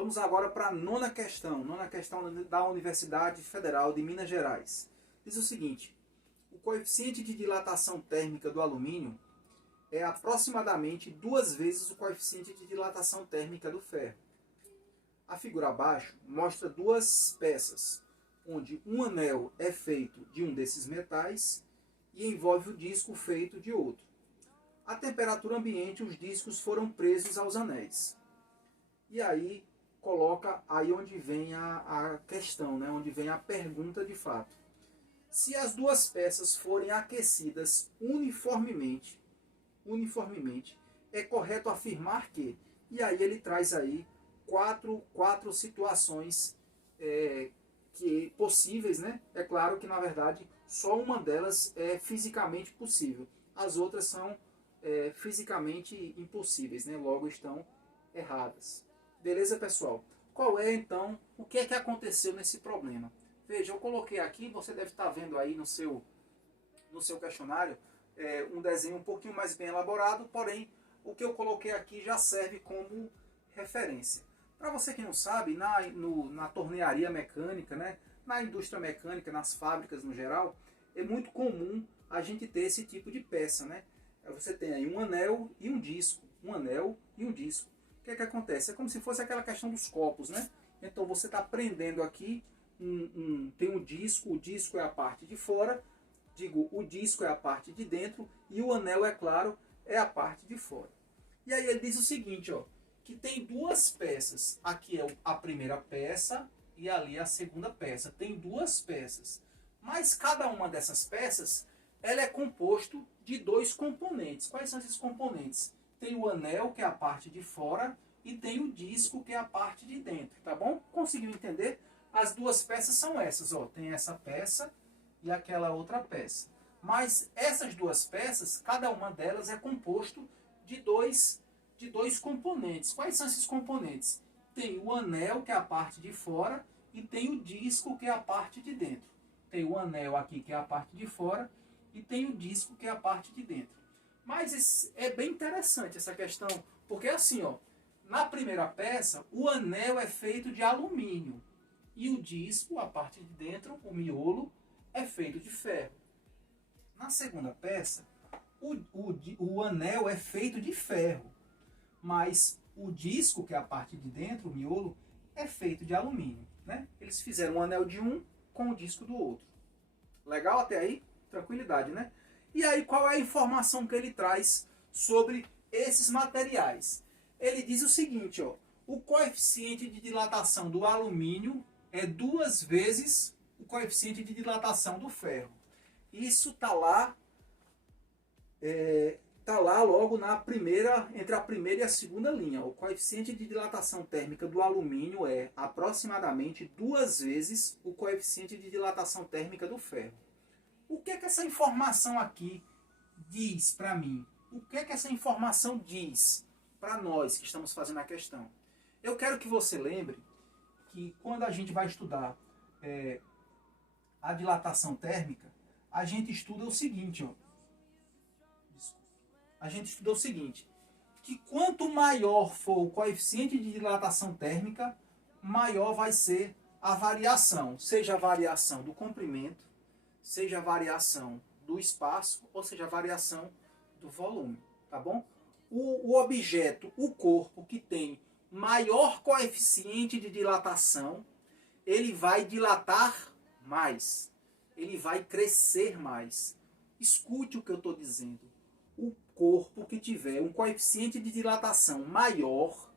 Vamos agora para a nona questão da Universidade Federal de Minas Gerais. Diz o seguinte: o coeficiente de dilatação térmica do alumínio é aproximadamente 2 vezes o coeficiente de dilatação térmica do ferro. A figura abaixo mostra duas peças, onde um anel é feito de um desses metais e envolve o disco feito de outro. À temperatura ambiente, os discos foram presos aos anéis. E aí coloca aí onde vem a questão, né? Onde vem a pergunta de fato. Se as duas peças forem aquecidas uniformemente, é correto afirmar que... E aí ele traz aí quatro situações que possíveis, né? É claro que na verdade só uma delas é fisicamente possível. As outras são fisicamente impossíveis, né? Logo estão erradas. Beleza, pessoal? Qual é então, o que é que aconteceu nesse problema? Veja, eu coloquei aqui, você deve estar vendo aí no seu questionário, um desenho um pouquinho mais bem elaborado, porém o que eu coloquei aqui já serve como referência. Para você que não sabe, na tornearia mecânica, né, na indústria mecânica, nas fábricas no geral, é muito comum a gente ter esse tipo de peça, né? Você tem aí um anel e um disco, um anel e um disco. O que é que acontece? É como se fosse aquela questão dos copos, né? Então você está prendendo aqui, tem um disco, o disco é a parte de fora, o disco é a parte de dentro e o anel, é claro, é a parte de fora. E aí ele diz o seguinte, ó, que tem duas peças. Aqui é a primeira peça e ali a segunda peça. Tem duas peças. Mas cada uma dessas peças, ela é composto de dois componentes. Quais são esses componentes? Tem o anel, que é a parte de fora, e tem o disco, que é a parte de dentro, tá bom? Conseguiu entender? As duas peças são essas, ó. Tem essa peça e aquela outra peça. Mas essas duas peças, cada uma delas é composto de dois componentes. Quais são esses componentes? Tem o anel, que é a parte de fora, e tem o disco, que é a parte de dentro. Tem o anel aqui, que é a parte de fora, e tem o disco, que é a parte de dentro. Mas é bem interessante essa questão, porque assim, ó, na primeira peça, o anel é feito de alumínio, e o disco, a parte de dentro, o miolo, é feito de ferro. Na segunda peça, o anel é feito de ferro, mas o disco, que é a parte de dentro, o miolo, é feito de alumínio, né? Eles fizeram um anel de um com o disco do outro. Legal até aí? Tranquilidade, né? E aí qual é a informação que ele traz sobre esses materiais? Ele diz o seguinte, ó, o coeficiente de dilatação do alumínio é 2 vezes o coeficiente de dilatação do ferro. Isso está lá, logo entre a primeira e a segunda linha. O coeficiente de dilatação térmica do alumínio é aproximadamente 2 vezes o coeficiente de dilatação térmica do ferro. O que é que essa informação aqui diz para mim? O que é que essa informação diz para nós que estamos fazendo a questão? Eu quero que você lembre que quando a gente vai estudar a dilatação térmica, a gente estuda o seguinte, ó. A gente estuda o seguinte, que quanto maior for o coeficiente de dilatação térmica, maior vai ser a variação, seja a variação do comprimento, seja a variação do espaço, ou seja a variação do volume, tá bom? O objeto, o corpo que tem maior coeficiente de dilatação, ele vai dilatar mais, ele vai crescer mais. Escute o que eu estou dizendo. O corpo que tiver um coeficiente de dilatação maior,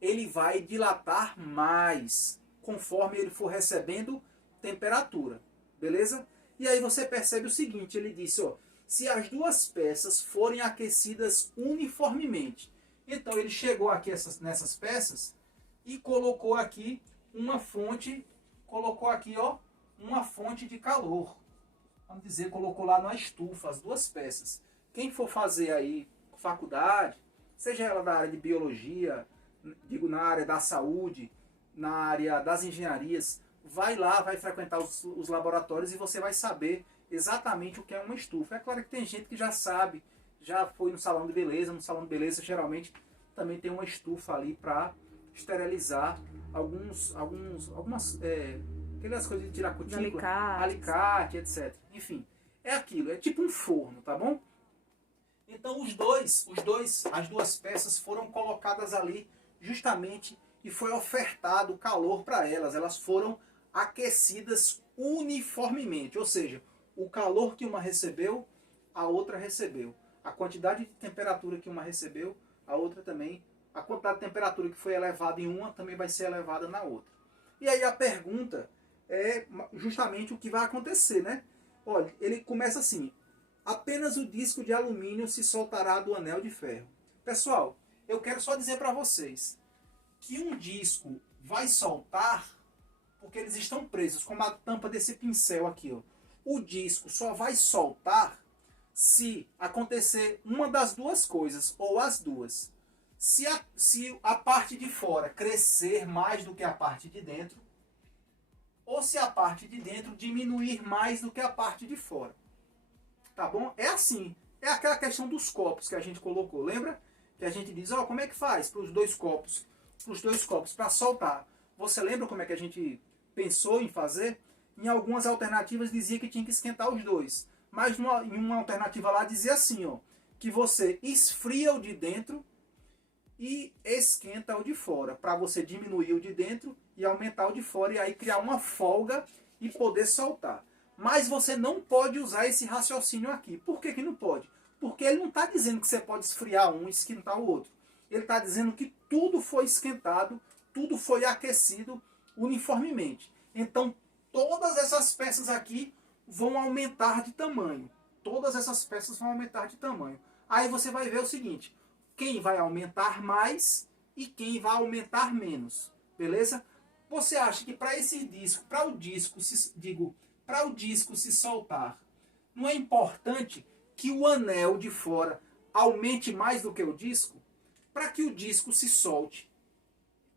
ele vai dilatar mais, conforme ele for recebendo temperatura, beleza? E aí você percebe o seguinte, ele disse, ó, se as duas peças forem aquecidas uniformemente. Então ele chegou aqui nessas peças e colocou aqui uma fonte, uma fonte de calor. Vamos dizer, colocou lá na estufa as duas peças. Quem for fazer aí faculdade, seja ela da área de biologia, digo na área da saúde, na área das engenharias, vai lá, vai frequentar os laboratórios e você vai saber exatamente o que é uma estufa. É claro que tem gente que já sabe, já foi no salão de beleza geralmente também tem uma estufa ali para esterilizar algumas aquelas coisas de tirar cutícula, alicate, etc. Enfim, é aquilo, é tipo um forno, tá bom? Então as duas peças foram colocadas ali justamente e foi ofertado calor para elas. Elas foram aquecidas uniformemente, ou seja, o calor que uma recebeu, a outra recebeu. A quantidade de temperatura que uma recebeu, a outra também. A quantidade de temperatura que foi elevada em uma também vai ser elevada na outra. E aí a pergunta é justamente o que vai acontecer, né? Olha, ele começa assim: apenas o disco de alumínio se soltará do anel de ferro. Pessoal, eu quero só dizer para vocês que um disco vai soltar porque eles estão presos, como a tampa desse pincel aqui, ó. O disco só vai soltar se acontecer uma das duas coisas, ou as duas. Se a parte de fora crescer mais do que a parte de dentro, ou se a parte de dentro diminuir mais do que a parte de fora. Tá bom? É assim. É aquela questão dos copos que a gente colocou. Lembra? Que a gente diz, ó, como é que faz para os dois copos? Para os dois copos, para soltar. Você lembra como é que a gente pensou em fazer? Em algumas alternativas dizia que tinha que esquentar os dois. Mas em uma alternativa lá dizia assim, ó, que você esfria o de dentro e esquenta o de fora, para você diminuir o de dentro e aumentar o de fora, e aí criar uma folga e poder soltar. Mas você não pode usar esse raciocínio aqui. Por que não pode? Porque ele não está dizendo que você pode esfriar um e esquentar o outro. Ele está dizendo que tudo foi esquentado, tudo foi aquecido uniformemente. Então, todas essas peças aqui vão aumentar de tamanho. Todas essas peças vão aumentar de tamanho. Aí você vai ver o seguinte: quem vai aumentar mais e quem vai aumentar menos. Beleza? Você acha que para esse disco, para o disco se soltar, não é importante que o anel de fora aumente mais do que o disco? Para que o disco se solte,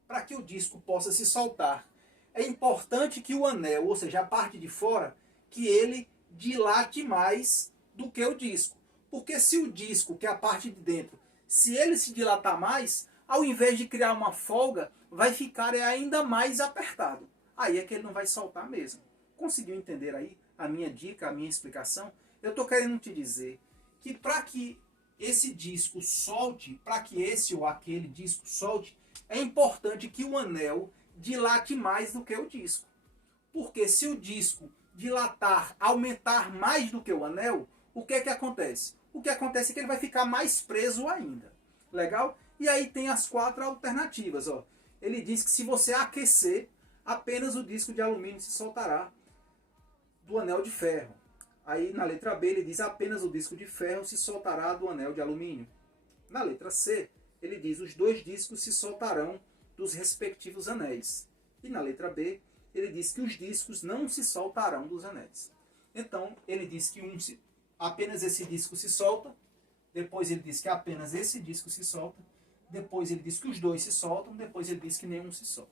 para que o disco possa se soltar, é importante que o anel, ou seja, a parte de fora, que ele dilate mais do que o disco. Porque se o disco, que é a parte de dentro, se ele se dilatar mais, ao invés de criar uma folga, vai ficar ainda mais apertado. Aí é que ele não vai soltar mesmo. Conseguiu entender aí a minha dica, a minha explicação? Eu estou querendo te dizer que para que esse disco solte, para que esse ou aquele disco solte, é importante que o anel dilate mais do que o disco. Porque se o disco dilatar, aumentar mais do que o anel, o que é que acontece? O que acontece é que ele vai ficar mais preso ainda. Legal? E aí tem as 4 alternativas. Ó. Ele diz que se você aquecer, apenas o disco de alumínio se soltará do anel de ferro. Aí na letra B ele diz apenas o disco de ferro se soltará do anel de alumínio. Na letra C ele diz os dois discos se soltarão dos respectivos anéis. E na letra B ele diz que os discos não se soltarão dos anéis. Então ele diz que apenas esse disco se solta, depois ele diz que apenas esse disco se solta, depois ele diz que os dois se soltam, depois ele diz que nenhum se solta.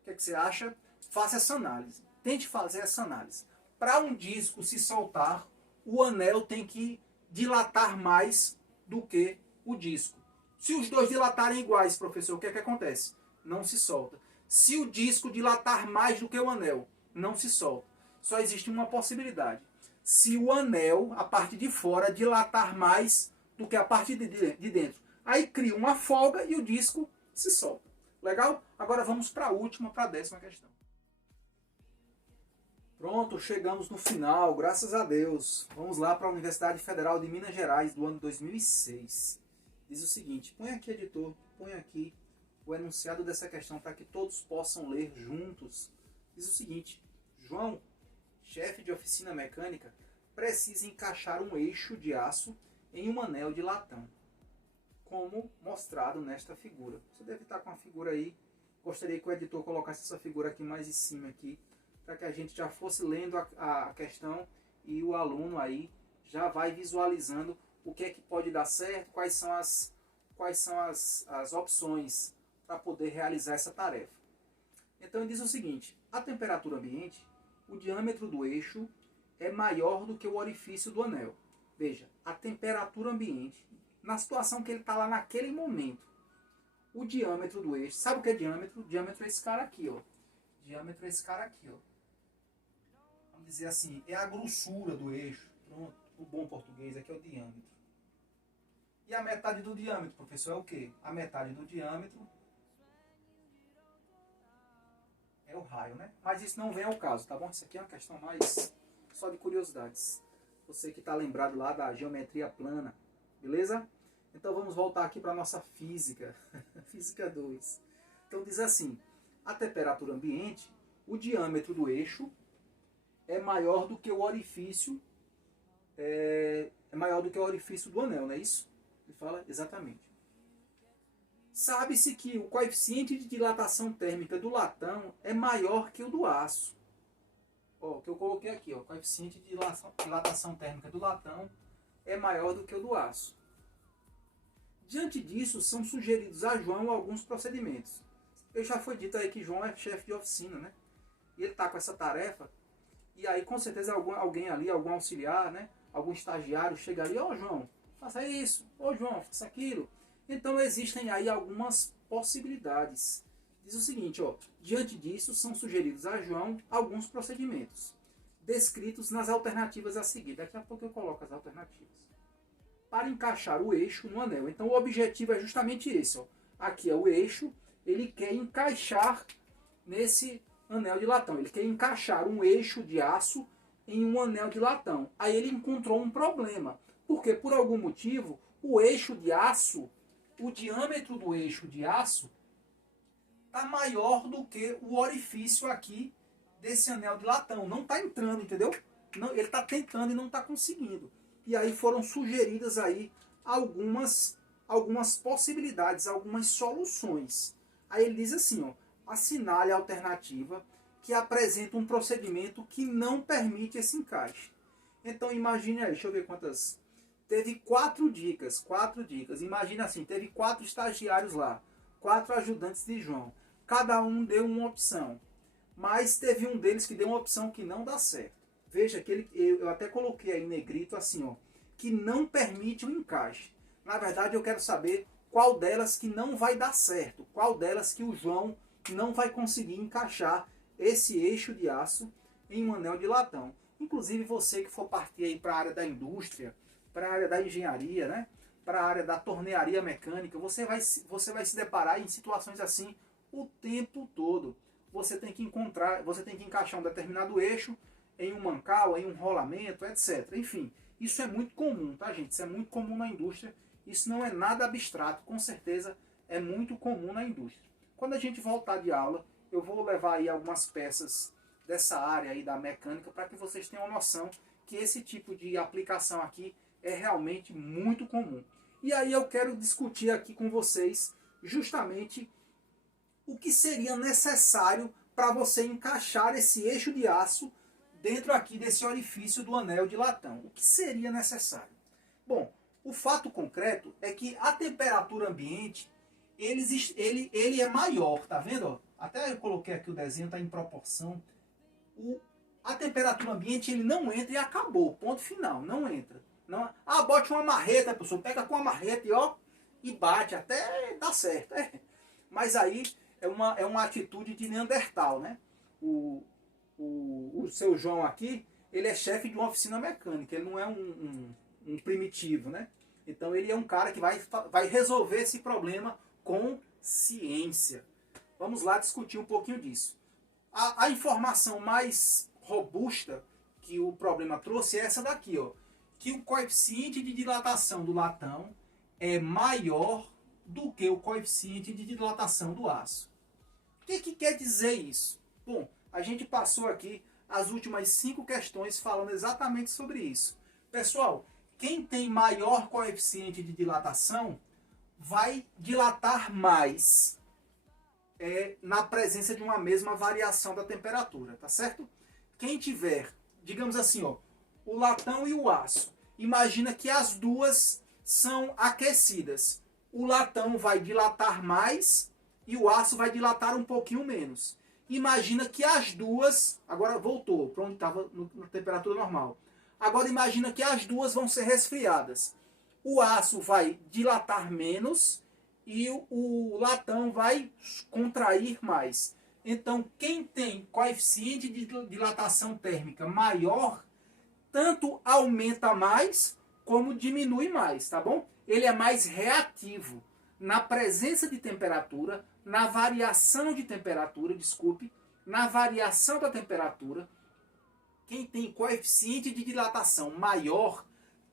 O que é que você acha? Faça essa análise. Tente fazer essa análise. Para um disco se soltar, o anel tem que dilatar mais do que o disco. Se os dois dilatarem iguais, professor, o que é que acontece? Não se solta. Se o disco dilatar mais do que o anel, não se solta. Só existe uma possibilidade. Se o anel, a parte de fora, dilatar mais do que a parte de dentro. Aí cria uma folga e o disco se solta. Legal? Agora vamos para a última, para a 10ª questão. Pronto, chegamos no final, graças a Deus. Vamos lá para a Universidade Federal de Minas Gerais, do ano 2006. Diz o seguinte: põe aqui, editor, põe aqui o enunciado dessa questão para que todos possam ler juntos. Diz o seguinte: João, chefe de oficina mecânica, precisa encaixar um eixo de aço em um anel de latão, como mostrado nesta figura. Você deve estar com a figura aí. Gostaria que o editor colocasse essa figura aqui mais em cima aqui, para que a gente já fosse lendo a questão e o aluno aí já vai visualizando o que é que pode dar certo, quais são as opções para poder realizar essa tarefa. Então ele diz o seguinte: a temperatura ambiente, o diâmetro do eixo é maior do que o orifício do anel. Veja, a temperatura ambiente, na situação que ele está lá naquele momento, o diâmetro do eixo. Sabe o que é diâmetro? Diâmetro é esse cara aqui, ó. Diâmetro é esse cara aqui, ó. Vamos dizer assim, é a grossura do eixo. Pronto, o bom português aqui é o diâmetro. E a metade do diâmetro, professor, é o quê? A metade do diâmetro é o raio, né? Mas isso não vem ao caso, tá bom? Isso aqui é uma questão mais só de curiosidades. Você que está lembrado lá da geometria plana, beleza? Então vamos voltar aqui para a nossa física, física 2. Então diz assim, a temperatura ambiente, o diâmetro do eixo é maior do que o orifício, é maior do que o orifício do anel, não é isso? Ele fala exatamente. Sabe-se que o coeficiente de dilatação térmica do latão é maior que o do aço. Ó, que eu coloquei aqui, ó, o coeficiente de dilatação térmica do latão é maior do que o do aço. Diante disso, são sugeridos a João alguns procedimentos. Eu já foi dito aí que João é chefe de oficina, né? E ele está com essa tarefa, e aí com certeza alguém ali, algum auxiliar, né? Algum estagiário chega ali, ó João, faça isso, ô João, faça aquilo. Então existem aí algumas possibilidades. Diz o seguinte, ó, diante disso são sugeridos a João alguns procedimentos, descritos nas alternativas a seguir. Daqui a pouco eu coloco as alternativas. Para encaixar o eixo no anel. Então o objetivo é justamente esse, ó. Aqui é o eixo, ele quer encaixar nesse anel de latão. Ele quer encaixar um eixo de aço em um anel de latão. Aí ele encontrou um problema, porque por algum motivo o eixo de aço, o diâmetro do eixo de aço está maior do que o orifício aqui desse anel de latão. Não está entrando, entendeu? Não, ele está tentando e não está conseguindo. E aí foram sugeridas aí algumas possibilidades, algumas soluções. Aí ele diz assim, ó, assinale a alternativa que apresenta um procedimento que não permite esse encaixe. Então imagine aí, deixa eu ver quantas... Teve 4 dicas. Imagina assim, teve 4 estagiários lá, 4 ajudantes de João. Cada um deu uma opção, mas teve um deles que deu uma opção que não dá certo. Veja que eu até coloquei aí em negrito assim, ó, que não permite o encaixe. Na verdade eu quero saber qual delas que não vai dar certo, qual delas que o João não vai conseguir encaixar esse eixo de aço em um anel de latão. Inclusive você que for partir aí para a área da indústria, para a área da engenharia, né? Para a área da tornearia mecânica, você vai se deparar em situações assim o tempo todo. Você tem que encaixar um determinado eixo em um mancal, em um rolamento, etc. Enfim, isso é muito comum, tá gente? Isso é muito comum na indústria. Isso não é nada abstrato, com certeza é muito comum na indústria. Quando a gente voltar de aula, eu vou levar aí algumas peças dessa área aí da mecânica para que vocês tenham noção que esse tipo de aplicação aqui é realmente muito comum. E aí eu quero discutir aqui com vocês justamente o que seria necessário para você encaixar esse eixo de aço dentro aqui desse orifício do anel de latão. O que seria necessário? Bom, o fato concreto é que a temperatura ambiente ele é maior, tá vendo? Até eu coloquei aqui o desenho, está em proporção. A temperatura ambiente ele não entra e acabou, ponto final, não entra. Não, bote uma marreta, pessoal, pega com a marreta e bate, até dá certo. Mas aí é uma atitude de Neandertal, né? O seu João aqui, ele é chefe de uma oficina mecânica, ele não é um primitivo, né? Então ele é um cara que vai resolver esse problema com ciência. Vamos lá discutir um pouquinho disso. A informação mais robusta que o problema trouxe é essa daqui, ó, que o coeficiente de dilatação do latão é maior do que o coeficiente de dilatação do aço. O que quer dizer isso? Bom, a gente passou aqui as últimas 5 questões falando exatamente sobre isso. Pessoal, quem tem maior coeficiente de dilatação vai dilatar mais na presença de uma mesma variação da temperatura, tá certo? Quem tiver, digamos assim, ó, o latão e o aço, imagina que as duas são aquecidas. O latão vai dilatar mais e o aço vai dilatar um pouquinho menos. Imagina que as duas, agora voltou para onde estava na temperatura normal. Agora imagina que as duas vão ser resfriadas. O aço vai dilatar menos e o latão vai contrair mais. Então, quem tem coeficiente de dilatação térmica maior, tanto aumenta mais, como diminui mais, tá bom? Ele é mais reativo na presença de temperatura, na variação de temperatura, desculpe, na variação da temperatura. Quem tem coeficiente de dilatação maior,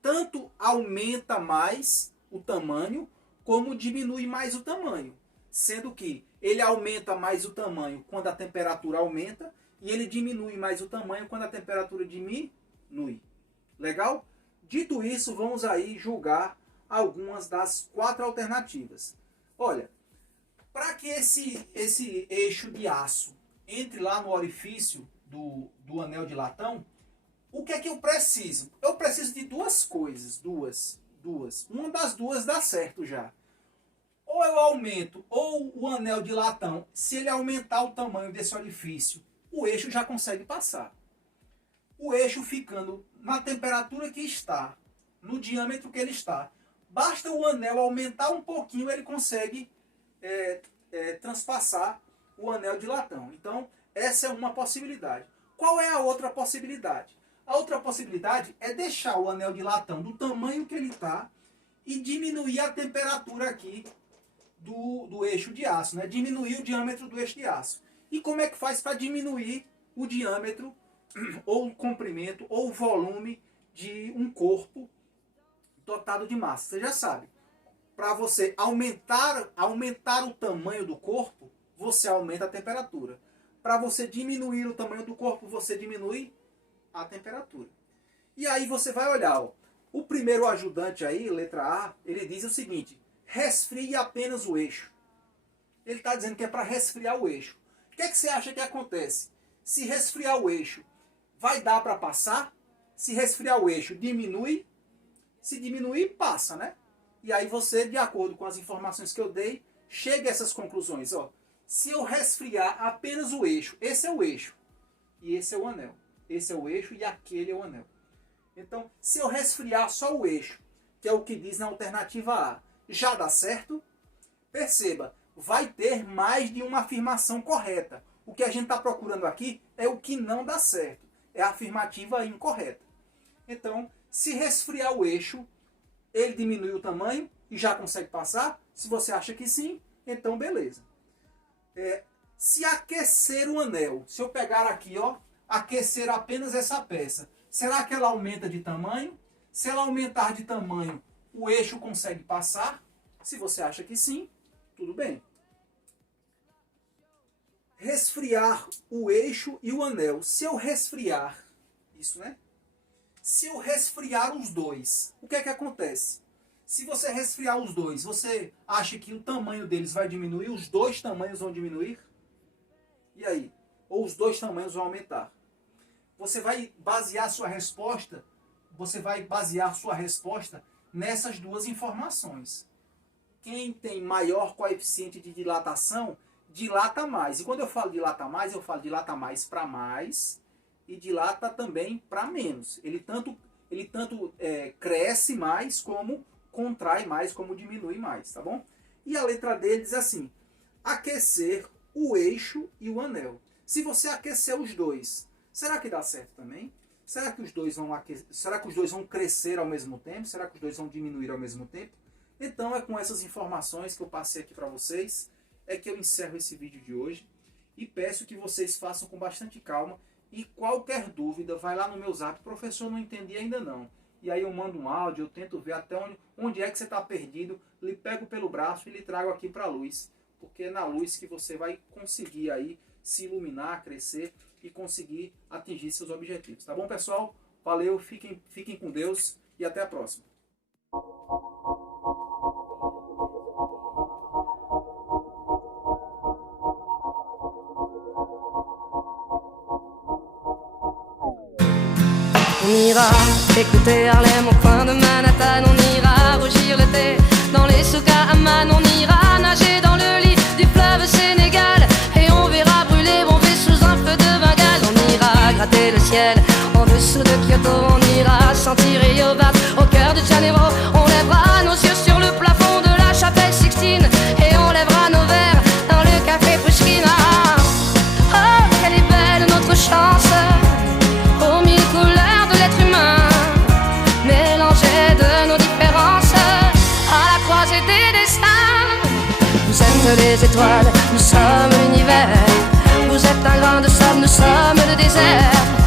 tanto aumenta mais o tamanho, como diminui mais o tamanho. Sendo que ele aumenta mais o tamanho quando a temperatura aumenta e ele diminui mais o tamanho quando a temperatura diminui. Legal? Dito isso, vamos aí julgar algumas das 4 alternativas. Olha, para que esse eixo de aço entre lá no orifício do anel de latão, o que é que eu preciso? Eu preciso de duas coisas, duas. Uma das duas dá certo já. Ou eu aumento, ou o anel de latão, se ele aumentar o tamanho desse orifício, o eixo já consegue passar. O eixo ficando na temperatura que está, no diâmetro que ele está. Basta o anel aumentar um pouquinho, ele consegue transpassar o anel de latão. Então, essa é uma possibilidade. Qual é a outra possibilidade? A outra possibilidade é deixar o anel de latão do tamanho que ele está e diminuir a temperatura aqui do eixo de aço, né? Diminuir o diâmetro do eixo de aço. E como é que faz para diminuir o diâmetro, ou o comprimento, ou o volume de um corpo dotado de massa? Você já sabe. Para você aumentar o tamanho do corpo, você aumenta a temperatura. Para você diminuir o tamanho do corpo, você diminui a temperatura. E aí você vai olhar, ó, o primeiro ajudante aí, letra A, ele diz o seguinte: resfrie apenas o eixo. Ele está dizendo que é para resfriar o eixo. O que é que você acha que acontece? Se resfriar o eixo, vai dar para passar? Se resfriar o eixo, diminui? Se diminuir, passa, né? E aí você, de acordo com as informações que eu dei, chega a essas conclusões. Ó, se eu resfriar apenas o eixo, esse é o eixo e esse é o anel. Esse é o eixo e aquele é o anel. Então, se eu resfriar só o eixo, que é o que diz na alternativa A, já dá certo? Perceba, vai ter mais de uma afirmação correta. O que a gente está procurando aqui é o que não dá certo. É a afirmativa incorreta. Então, se resfriar o eixo, ele diminui o tamanho e já consegue passar? Se você acha que sim, então beleza. Se aquecer o anel, se eu pegar aqui, ó, aquecer apenas essa peça, será que ela aumenta de tamanho? Se ela aumentar de tamanho, o eixo consegue passar? Se você acha que sim, tudo bem. Resfriar o eixo e o anel. Se eu resfriar, isso, né? Se eu resfriar os dois, o que é que acontece? Se você resfriar os dois, você acha que o tamanho deles vai diminuir? Os dois tamanhos vão diminuir? E aí? Ou os dois tamanhos vão aumentar? Você vai basear sua resposta nessas duas informações. Quem tem maior coeficiente de dilatação, dilata mais. E quando eu falo dilata mais para mais e dilata também para menos. Ele tanto cresce mais, como contrai mais, como diminui mais, tá bom? E a letra D diz assim: aquecer o eixo e o anel. Se você aquecer os dois, será que dá certo também? Será que os dois vão crescer ao mesmo tempo? Será que os dois vão diminuir ao mesmo tempo? Então é com essas informações que eu passei aqui para vocês, é que eu encerro esse vídeo de hoje. E peço que vocês façam com bastante calma. E qualquer dúvida, vai lá no meu zap: professor, não entendi ainda não. E aí eu mando um áudio, eu tento ver até onde é que você está perdido, lhe pego pelo braço e lhe trago aqui para a luz. Porque é na luz que você vai conseguir aí se iluminar, crescer e conseguir atingir seus objetivos. Tá bom, pessoal? Valeu, fiquem com Deus e até a próxima. On ira écouter Harlem au coin de Manhattan. On ira rougir l'été dans les souks à Amman. On ira nager dans le lit du fleuve Sénégal. Et on verra brûler Bombay sous un feu de Bengale. On ira gratter le ciel en dessous de Kyoto. On ira sentir Rio Bat au cœur de Janeiro. On lèvera nos yeux sur le plafond de la chapelle Sixtine êtes les étoiles, nous sommes l'univers. Vous êtes un grain de sable, nous sommes le désert.